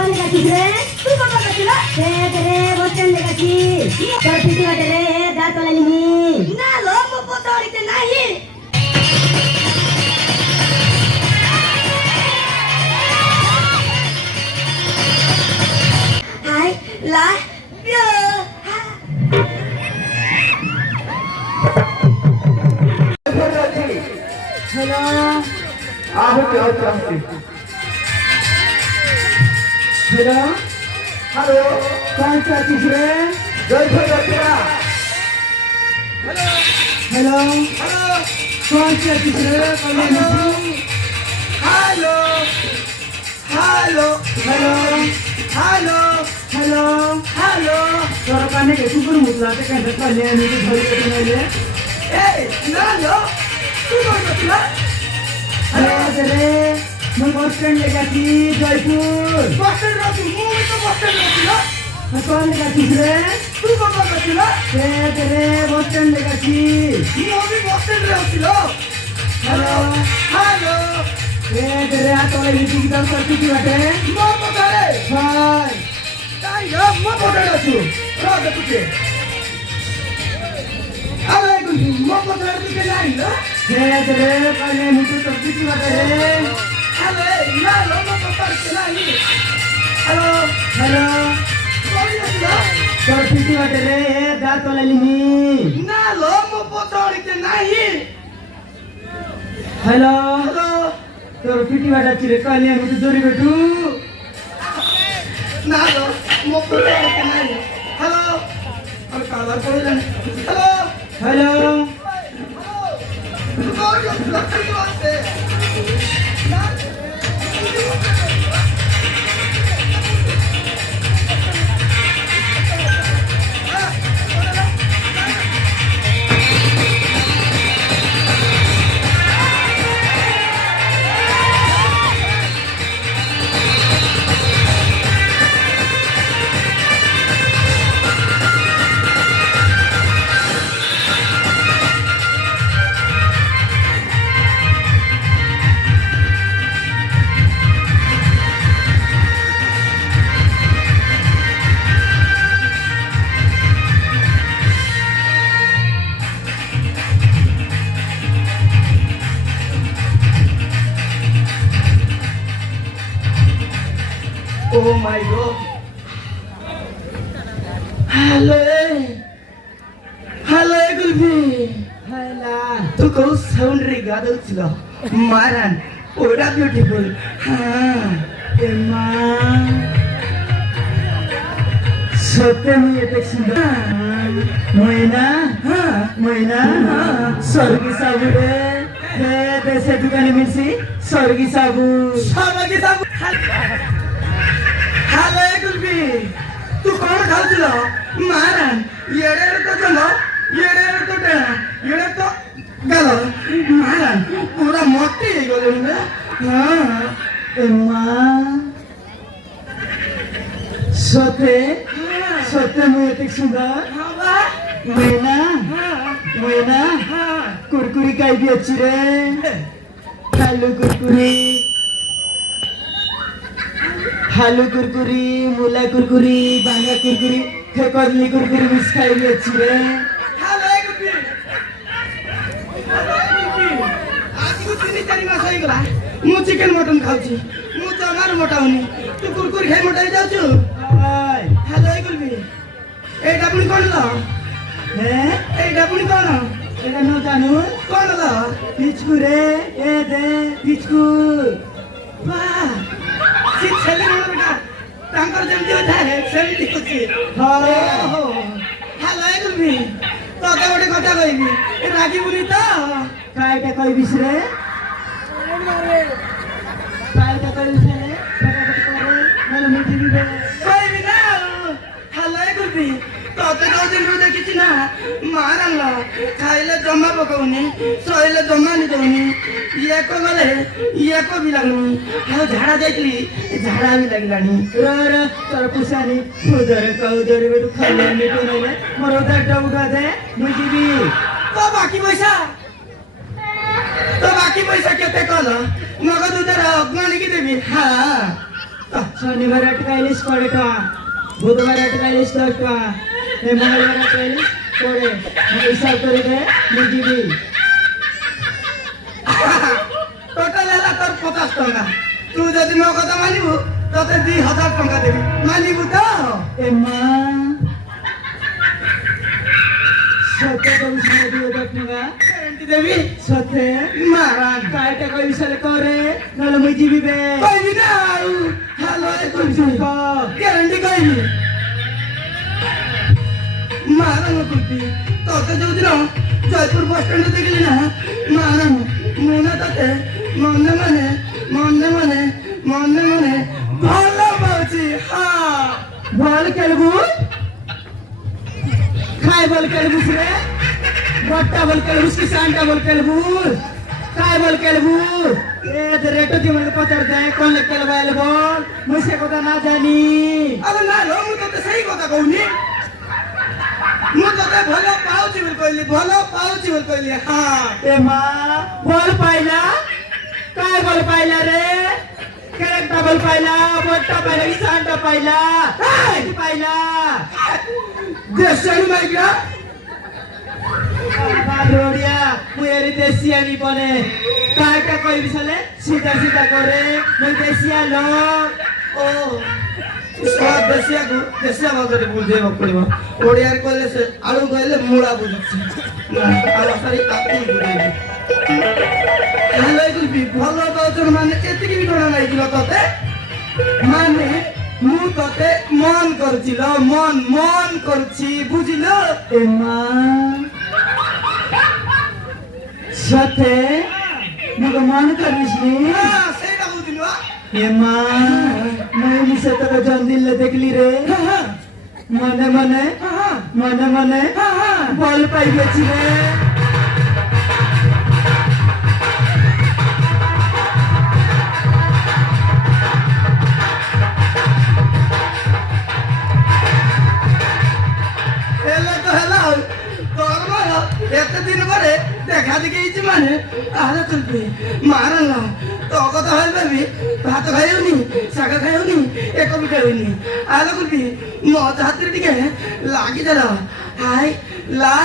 कौन लेगा रे तू कौन लेगा रे बस स्टैंड लेगा तर पिटी बाटे रे दात वाला लिमी ना लो मो पतोड़ी ते नाही हाय ला यो हेलो आहो हेलो हेलो कौन सा चीज रे जय भगवान हेलो हेलो कौन सा चीज रे hello hello hello hello hello hello तोरा काने के सुपर मुतला ते कहत पहले আমি তো ধরে কেটে নাইলে ए ना लो तू कौन बतला अरे रे मैं बस स्टैंड लेगा की जयपुर बस स्टैंड रहती हूं तो बस स्टैंड रहती ना मैं कौन लेगा की रे तू कौन बतला रे बस स्टैंड लेगा की मैं भी बस स्टैंड रहती लो हेलो हेलो रे आ तो ये की दम करती की बाटे मो पतले हाय काय यो मो पतले छु रो दे तुके अरे गुंडी मो पतले तुके नाही ना रे पहले मुझे करती की बाटे रे अरे ना लो मो पतले के नाही हेलो हेलो कौन बतला करती की बाटे रे दात वाला लिमी ना लो मो पतले के नाही हेलो हेलो तोर पिटी बाटा चिरे काली আমি তো জরি বেটু ना लो मो पतले के नाही हेलो और काला कोई नहीं हेलो हेलो कौन बतला की बात है ना Oh my God. Hello. Hello, Gulbi. हेला तू को साउंड रे गादल छिलो मारन ओडा ब्यूटीफुल हां एमा सत्य में ये टेक सुंदर मोइना मोइना स्वर्गी साबु रे देशे दुकाने मिलसी स्वर्गी साबु साबगी साबु हेलो गुलबी तू कोन खाउ छिलो मारन येडे तो चलो येडे तो टेना येडे तो गालो मारन पूरा मोटी गलो ने हां एमा सत्य में ये टेक सुंदर हां बा मोइना मोइना कुरकुरी काई भी अच्छी रे हालू कुरकुरी हालू कुरकुरी मुला कुरकुरी बांगा कुरकुरी ठेकरली कुरकुरी मिक्स खाई भी अच्छी रे हेलो गुलबी आज को 3-4 मास होई गला मु चिकन मटन खाउची मु जमार मोटा होनी तू कुरकुरी खाई मोटा हो जाउछु हाय हेलो गुलबी एटा पुनी कोन ल हैं एटा पुनी कोन एटा नो जानू कोन ल पिचकू रे ए दे पिचकू वाह सिक छले बेटा तांकर जेमती होता सेमती होची हाय ओहो हेलो गुलबी तो गोटे कथा कहबी रागी बुनी तो काईटा कोई बिसरे काईटा कोई बिसरे नल मिठी भी कहबी ना हेलो गुलबी तो दिन रो देखिछि ना मारन ल खाइले जमा पकाउनी सहिले जमा नि दउनी एको बेले एको भी लागनी हाउ झाड़ा जाइतली झाड़ा भी लागलानी रे तोर पुसानी उधर का उधर बेटू खाली मिठो नले मोर उधर उठा दे मुई दिबी तो बाकी पैसा केते कल नगद उधर अग्नि की देबी हां শনিবার আটকা ইলিশ 20 টাকা, বুধবার আটকা ইলিশ 10 টাকা, এই মঙ্গলবার আটকা ইলিশ করে হিসাব করে দে মুজিবি। টোটাল ହେଲା তোর 50 টাকা। তুই যদি ମୋ କଥା ମାନିବୁ ତତେ 2000 ଟଙ୍କା ଦେବି, ମାନିବୁ ତ? এ মা সতে কবি সালে 2000 টাকা ଗ୍ୟାରେଣ୍ଟି ଦେବି। সতে ମାରାନ কাই টাকা বিশালে করে নলে মুই জিবি বে। କହିବି ନା ଆଉ ହ୍ୟାଲୋ ଏ କରୁଛି ଗ୍ୟାରେଣ୍ଟି କହିବି। ମାରାନ କୁର୍ତ୍ତି ତତେ ଯୋଉଦିନ ଜୟପୁର ବସ୍ ଷ୍ଟାଣ୍ଡ ଦେଖିଲି ନା ମାରାନ ମୁଁ ନା ତତେ ମନେ ମନେ ମନେ ମନେ ମନେ ମନେ ଭଲ ପାଉଛି। ହଁ বল কেলবু খাই বল কেলবু রে বট্টা বল কেলবু কিসানটা বল কেলবু খাই বল কেলবু এ রেটো দি মনে পচার দে কোন লে কেলবাইল বল মুই সে কথা না জানি। আরে না লো ମୁଁ ତତେ ସେଇ କଥା କହୁନି। ମୁଁ ତତେ ଭଲ ପାଉଛି ବୋଲି କହିଲି, ଭଲ ପାଉଛି ବୋଲି କହିଲି। ହଁ এ মা বল পাইলা কাই বল পাইলা রে কেরেকটা বল পাইলা বট্টা পাইলা কিসানটা পাইলা কি পাইলা দেশানি মাইকা বাড়িয়া মুই এরি দেশিয়ানি বনে কাইটা কইবি সালে সিধা সিধা করে মুই দেশিয়া লোক। ଓ ଦେଶିଆକୁ ଦେଶିଆ ଭାଷାରେ ବୁଝେଇବାକୁ ପଡିବ। ଓଡ଼ିଆରେ କହିଲେ ସେ ଆଳୁ କହିଲେ ମୂଳା ବୁଝୁଛି, ଆଉ ଭାଷାରେ ଆକୁ ବୁଝେଇବି। ହେଲେ ଭଲ ପାଉଛ ମାନେ ଏତିକି ବି ଜଣା ନାହିଁ କିଲୋ ତତେ। ମାନେ ମୁଁ ତତେ ମନ କରୁଛି ଲୋ, ମନ କରୁଛି ବୁଝିଲ। এ মা সাথে মুকে মন করিস নি ସେଇଟା ବୁଝିଲୁ। এ মা মুই নিসে তোকে জন্দিলে দেখলি রে মনে মনে মনে মনে বল পাই গেছি রে। ହେଲେ ତ ହେଲା ଆଉ ତୋର ମୋର ଏତେ ଦିନ ପରେ দেখা দেখি ହେଇଛି ମାନେ ଆରେ ଚୁଲପି ମାରଲ ତୋ କଥା ଭାବି ଭାତ ଖାଇବୁନି, ଶାଗ ଖାଇବୁନି, ଏକ ବି ଖାଇବୁନି। ଆରେ କୁଲପି ମୋ ହାତରେ ଟିକେ ଲାଗିଦେଲ। ହାଇ ଲା